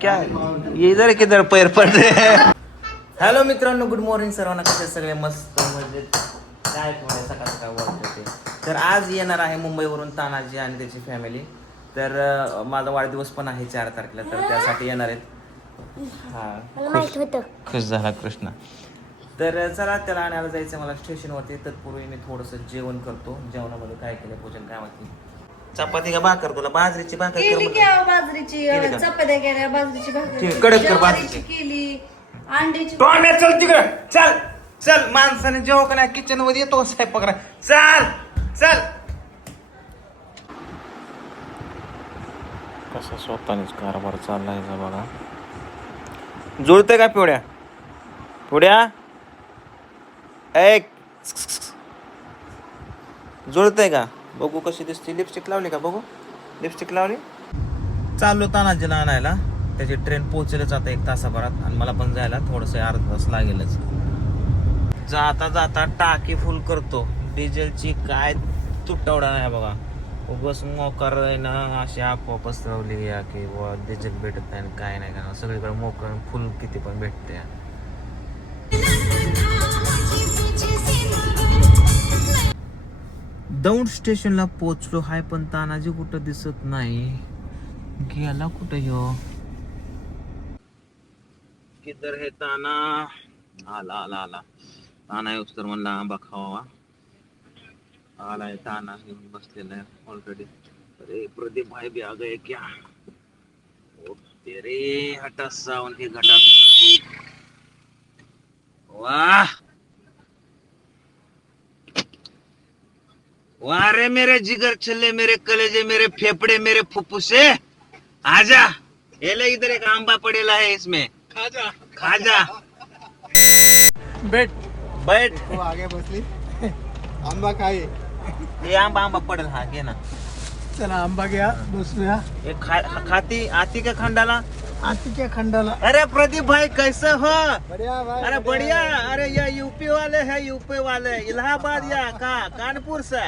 क्या इधर किधर पैर पड रहे. हॅलो मित्रांनो, गुड मॉर्निंग सर्वांना. कसे सगळे मस्त मजेत. काय थोडे सकाळ सकाळ बोलते. तर आज येणार आहे मुंबईवरून तानाजी आणि त्याची फॅमिली. तर माझा वाढदिवस पण आहे 4 तारखेला, तर त्यासाठी येणार आहेत. हा खुश झाला कृष्णा. तर चला त्याला आणायला जायचं मला स्टेशनवरती. तत्पूर्वी मी थोडंसं जेवण करतो. जेवणामध्ये काय केलं पूजन काय माहिती. चपाती का भाकर, तुला बाजरीची भाकर केली की बाजरीची चपात्या केल्या, बाजरीची भाकर कडक कर बाजरीची केली, अंड्याची. टॉम्या चल तिकडे, चल चल. माणसाने जेव्हा का नाही किचन मध्ये येतो स्वयंपाक करा. चल चल. कसा स्वतःनेच कारभार चाललाय बघा. जुळतंय का पिवड्या पिवड्या एक जुळतंय का बघू. कशी दिसते. लिपस्टिक लावली का बघू. लिपस्टिक लावली. चाललो तानाजीला आणायला. त्याची ट्रेन पोहोचेलच आता 1 तासाभरात. आणि मला पण जायला थोडंसं अर्धा तास लागेलच. जाता जाता टाकी फुल करतो. डिझेलची काय तुटवडा नाही बघा. बस मोकार आहे ना अशी आपोआपच लावली या की डिझेल भेटत नाही काय नाही का. सगळीकडे मोकर फुल किती पण भेटते. दौंड स्टेशनला पोचलो हाय, पण तानाजी कुठं दिसत नाही. गेला कुठं ह्यो. किधर है ताना. आला आला आला. ताना येऊस तर म्हणला आंबा खावा. आलाय ताना घेऊन बसलेला आहे ऑलरेडी. अरे प्रदीप भाई भी आ गए क्या. ओ तेरे हटा सावन के घटात. वाह वाह रे मेरे जिगर छल्ले, मेरे कलेजे, मेरे फेफड़े, मेरे फुफ्फुसे. आजा. ये ले इधर एक आंबा पड़ेला है, इसमें खाजा खाजा. बैठ बैठ. वो आगे बसली. आंबा खाई. ये आंबा पडेल. हा घे ना. चला आंबा घ्या, बसूया. ये खाती आती का खंडाला. आतीच्या खंडाला. अरे प्रदीप भाई कैसे हो. बढ़िया भाई. अरे बढ़िया. अरे ये यूपी वाले है, यूपी वाले. इलाहाबाद या कानपुर से.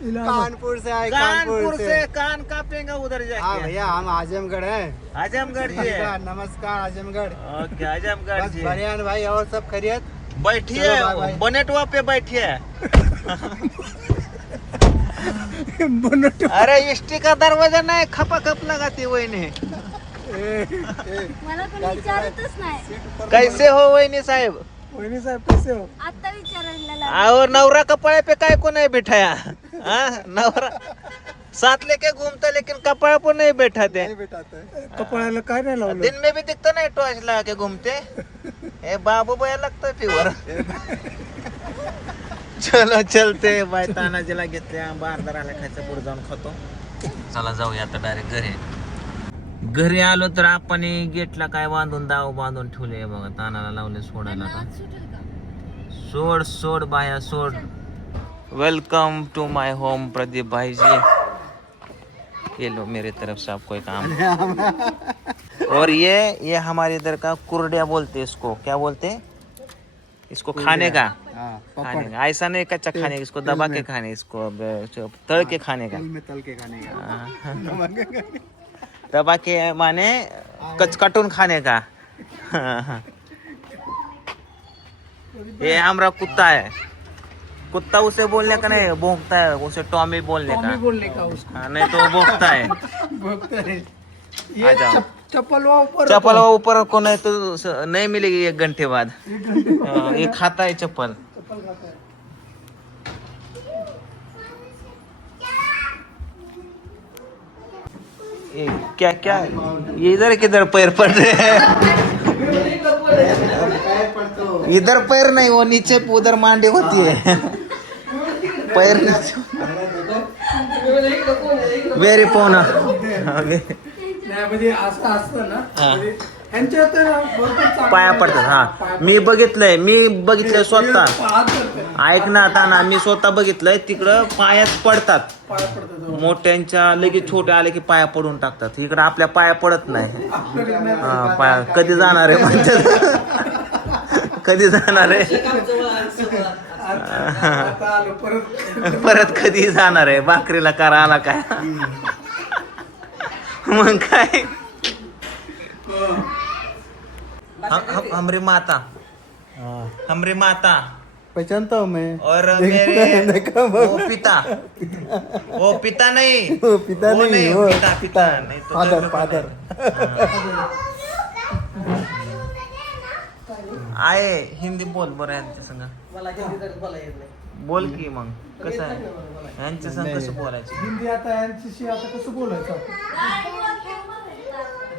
कानपुर से आए. कानपुर से कान कापेंगे उधर हाँ जाके. भैया, हम आजमगढ़ हैं. आजमगढ़ जी. नमस्कार आजमगढ़. ओके आजमगढ़ बस जी. बढ़िया है भाई. और सब खैरियत. बैठिए चलो बाय बाय. बोनेटवा पे बैठिए. बनट. अरे इष्टी का दरवाजा नाही खपा खप लगाती वहिनी. मला कोणी विचारतच नाही. कैसे हो वहिनी साहेब. वहिनी साहब कैसे हो. आता विचारायला और नवरा कपड़े पे काय को नहीं बिठाया. नवरा साथ लेके घूमता लेकिन कपड़ा पर नहीं बैठाते. नहीं बैठाते. कपड्याला काय नाही लावलं. दिन में भी दिखता नहीं टॉर्च लगा के घूमते. ए बाबू भैया लगता है प्योर. चलो चलते बाय. तानाजीला घेतले आंबा अर्धा राहिला खायचं. पुढे जाऊन खातो. चला जाऊया आता डायरेक्ट घरी. घरी आलो तर आपण गेटला काय बांधून दाव बांधून ठेवले बघा. तानाला लावले सोडायला. सोड सोड बाया सोड. Welcome to my home Pradeep भाई जी. ये लो मेरे तरफ से आपको एक आम. और ये हमारे इधर का कुरडिया बोलते इसको. क्या बोलते इसको. खाने का. खाने का. ऐसा नहीं कच्चा खाने का. इसको दबा के खाने. इसको तल के खाने का. तल के खाने का. दबा के माने कटून खाने का. ये हमारा कुत्ता है. कुत्ता उसे बोलने का नहीं, भौंकता है. उसे टॉमी बोलने का. बोलने का उसको. हाँ, नहीं तो वो भौंकता है. भोगता है. आ ये जाओ. चप्पल ऊपर. चप्पल ऊपर को नहीं तो नहीं मिलेगी 1 घंटे बाद. ये खाता है चप्पल. चप्पल खाता है. ये क्या क्या ये इधर किधर पैर पड़ रहे हैं. इधर पैर नहीं, वो नीचे उधर मांडी होती है. पैर नीचे. वेरी पोना. नाही म्हणजे असं असतं ना. म्हणजे ह्यांच्या तर भरपूर चांगलं पाया पडतात. हा मी बघितलंय स्वतः. हात करते. ऐक ना आता ना, मी स्वतः बघितलंय तिकडं पायात पडतात. पाया पडतात. मोठ्यांच्या लगेच छोटे आले की पाया पडून टाकतात. इकडं आपल्या पाया पडत नाही. हा पाया कधी जाणार आहे म्हणतात. कधी जाणार आहे. आता आलो परत. परत कधी जाणार आहे. भाकरीला करा आला काय. मग काय हमरी माता, हमरी माता पहचानता हूँ मैं और मेरे देखा वो पिता, वो पिता नहीं, वो पिता वो नहीं, वो पिता पिता नहीं तो फादर घर में फादर हाँ। आहे हिंदी बोल बरं यांच्या संग बोल की मग कसं आहे यांच्या संग कसं बोलायचं हिंदी आता यांच्याशी आता कसं बोलायचं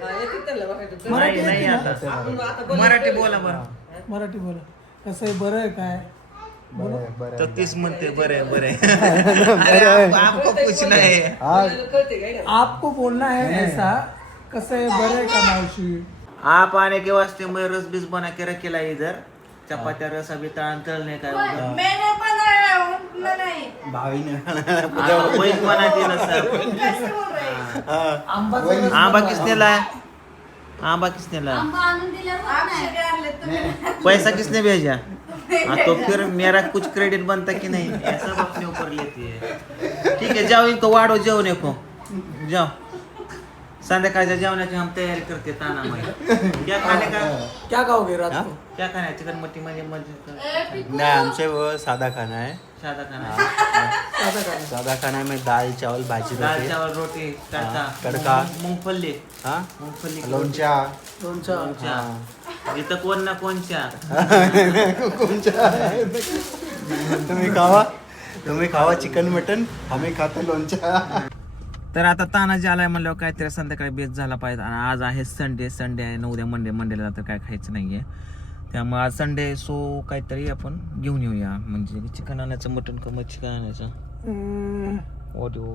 नाही नाही आता मराठी बोला बरं मराठी बोला कसं आहे बरं आहे काय तर तीच म्हणते बरे बरे अरे आपको पूछना है आपको बोलना है ऐसा कसं आहे बरं आहे का मावशी आप आने के वास्ते मैं रस बीस बना के रखेला इधर चपात्या रस अभी तळणे काय उधर मैंने बनाया उतना नहीं वही बनाती ना सर कैसे बोल रहे हैं? आंबा किसने लाया आंबा किसने लाया आंबा आणून दिल्यावर अक्षरे आणले तुम्ही पैसा किसने भेजा हाँ तो फिर मेरा कुछ क्रेडिट बनता कि नहीं ऐसा अपने ऊपर लेती है ठीक है जाओ इनको वाढो जेवणे को जाओ संध्याकाळच्या जेवणाची हम तयारी करते ताना में क्या खाने का क्या खाओगे रात को क्या खाना है चिकन मट्टी मध्ये नहीं हमसे वो सादा खाना है सादा खाना है सादा खाना में दाल चावल भाजी दाल रोटी चावल रोटी तड़का तड़का मूंगफली हाँ मूंगफली लोणच्या दोनच्या इथं कोण ना कोणच्या तुम्ही खावा चिकन मटन आम्ही खातो लोणच्या तर आता तानाजी आलाय म्हणल्यावर काहीतरी संध्याकाळी बेत झाला पाहिजे आणि आज आहे संडे आहे उद्या मंडेला तर काय खायचं नाहीये त्यामुळे आज संडे सो काहीतरी आपण घेऊन येऊया म्हणजे चिकन आणायचं मटन का मग चिकन आणायचं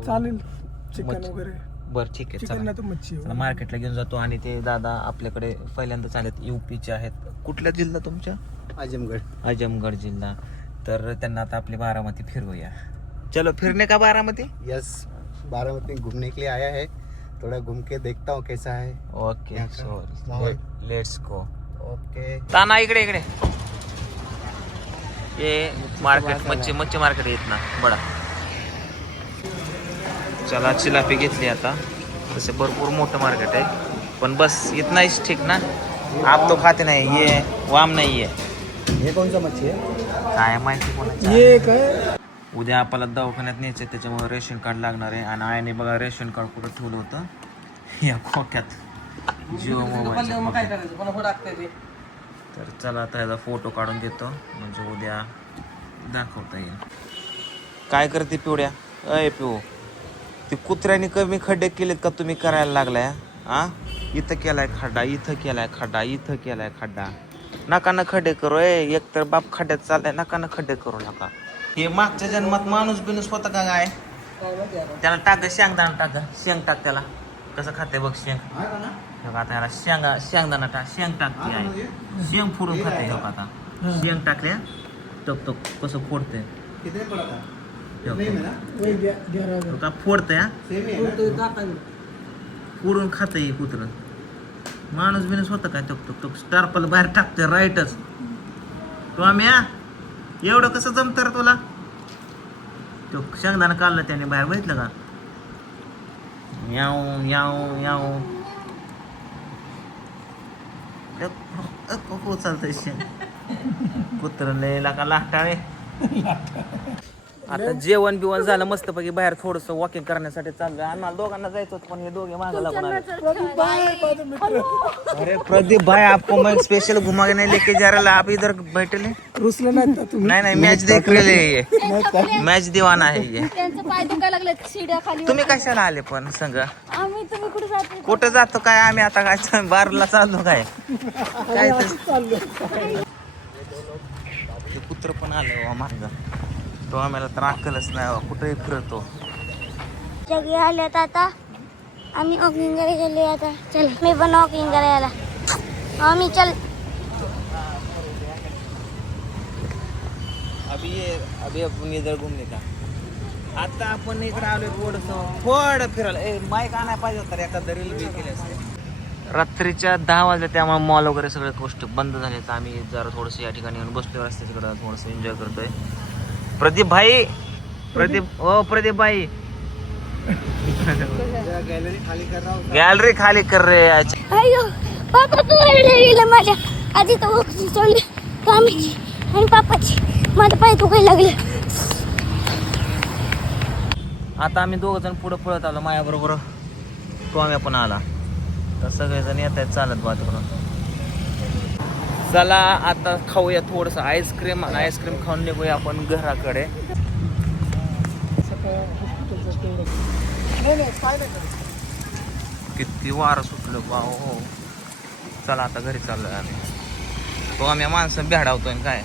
चालेल चिकन वगैरे बरं ठीक आहे चिकन चला नाही तर मच्छी चला मार्केटला घेऊन जातो आणि ते दादा आपल्याकडे पहिल्यांदाच आलेत UP चे आहेत कुठला जिल्हा तुमच्या आजमगड जिल्हा तर त्यांना आता आपली बारामती फिरवूया चलो फिरने का बारामती यस बारामती घूमने के लिए आया है थोड़ा घूम के देखता हूँ कैसा है ओके सो माहौल. लेट्स गो ओके ताना इकडे ये मार्केट मच्छी मार्केट येत ना बडा चला चिलापी घेतली आता तसे भरपूर मोठं मार्केट आहे पण बस इतना ही ठीक ना आप तो खाते नाही ये वाम नाही आहे ये कौन सा मच्छी है काय माहिती कोणाचं ये काय उद्या आपल्याला दवाखान्यात न्यायचं त्याच्यामुळे रेशन कार्ड लागणार आहे आणि आईने बघा रेशन कार्ड कुठं ठेवलं होतं या खोक्यात जिओ मोबाईल तर चला आता याचा फोटो काढून देतो म्हणजे उद्या दाखवता येईल काय करते पिवड्या अय पिऊ ते कुत्र्याने कमी खड्डे केलेत का तुम्ही करायला लागलाय हा इथं केलाय खड्डा इथं केलाय खड्डा इथं केलाय खड्डा नका न खड्डे करू एक तर बाप खड्ड्यात चाललाय नका न खड्डे करू नका हे मागच्या जन्मात माणूस बिनूस होता का काय त्याला टाक शेंगदाणा टाक शेंग टाक त्याला कसं खाते बघ शेंग आता त्याला शेंगदाणा टाक शेंग टाकते आहे शेंग फोडून खाते हे आता शेंग टाकल्या टक टक कसं फोडते का फोडतंय फोडून खात हे कुत्र माणूस बिनूस होतं काय टक टक टक स्टारपल बाहेर टाकते राईटच तो आम्ही एवढं कसं जमतं रे तुला तो शेंगदाणा काढलं त्याने बाहेर बघितलं का याव याव याव चालतंय शेंग कुत्र लय लागा लाटाळे आता जेवण बिवण झालं मस्तपैकी बाहेर थोडस वॉकिंग करण्यासाठी चाललोय आम्हाला दोघांना जायचं होतं पण हे दोघे मागे लागून आले अरे प्रदीप भाई आपको मैं स्पेशल घुमा के नहीं लेके जा रहा आप इधर बैठे रुसले नाही तुम्ही नहीं मैच देख रहे ये मैच दीवाना है ये त्यांचं पाय दुखायला लागले शिड्या खाली तुम्ही कशाला आले पण संग आम्ही तुम्ही कुठे जातो कुठं जातो काय आम्ही आता काय बारला चाललो काय काय ते कुत्र पण आले माग तो आम्हाला तर अक्कलच नाही कुठेही फिरतो सगळे आलेत आता आम्ही वॉकिंग करायला गेले आता चल मी पण वॉकिंग करायला आम्ही चल अभी आपण इधर घूमने का आता आपण इकडे आलोय थोडं फिरायला माईक आणायला पाहिजे होता एखादा रील बी केले असते रात्रीच्या 10 वाजल्या त्यामुळे मॉल वगैरे सगळ्या गोष्टी बंद झाल्या तर आम्ही जरा थोडंसं या ठिकाणी येऊन बसलो रस्त्याकडे थोडंसं एन्जॉय करतोय प्रदीप भाई प्रदीप भाई गैलरी खाली कर रहा हूँ गैलरी खाली कर रहे हैं आज अयो पापा तू गेलं माझ्या आधी तर ऑक्सिजन सोडली कामीची आणि पापाची माझं पाय दुखायला लागले. आता आम्ही दोघ जण पुढे पळत आलो माझ्याबरोबर टॉम्या पण आला तर सगळेजण येत आहेत चालत बात करून. चला आता खाऊया थोडस आईस्क्रीम आणि आईस्क्रीम खाऊन निघूया आपण घराकडे. किती वारं सुटलं बाहो. चला आता घरी चाललोय आम्ही. तो आम्ही माणसं भेडावतोय काय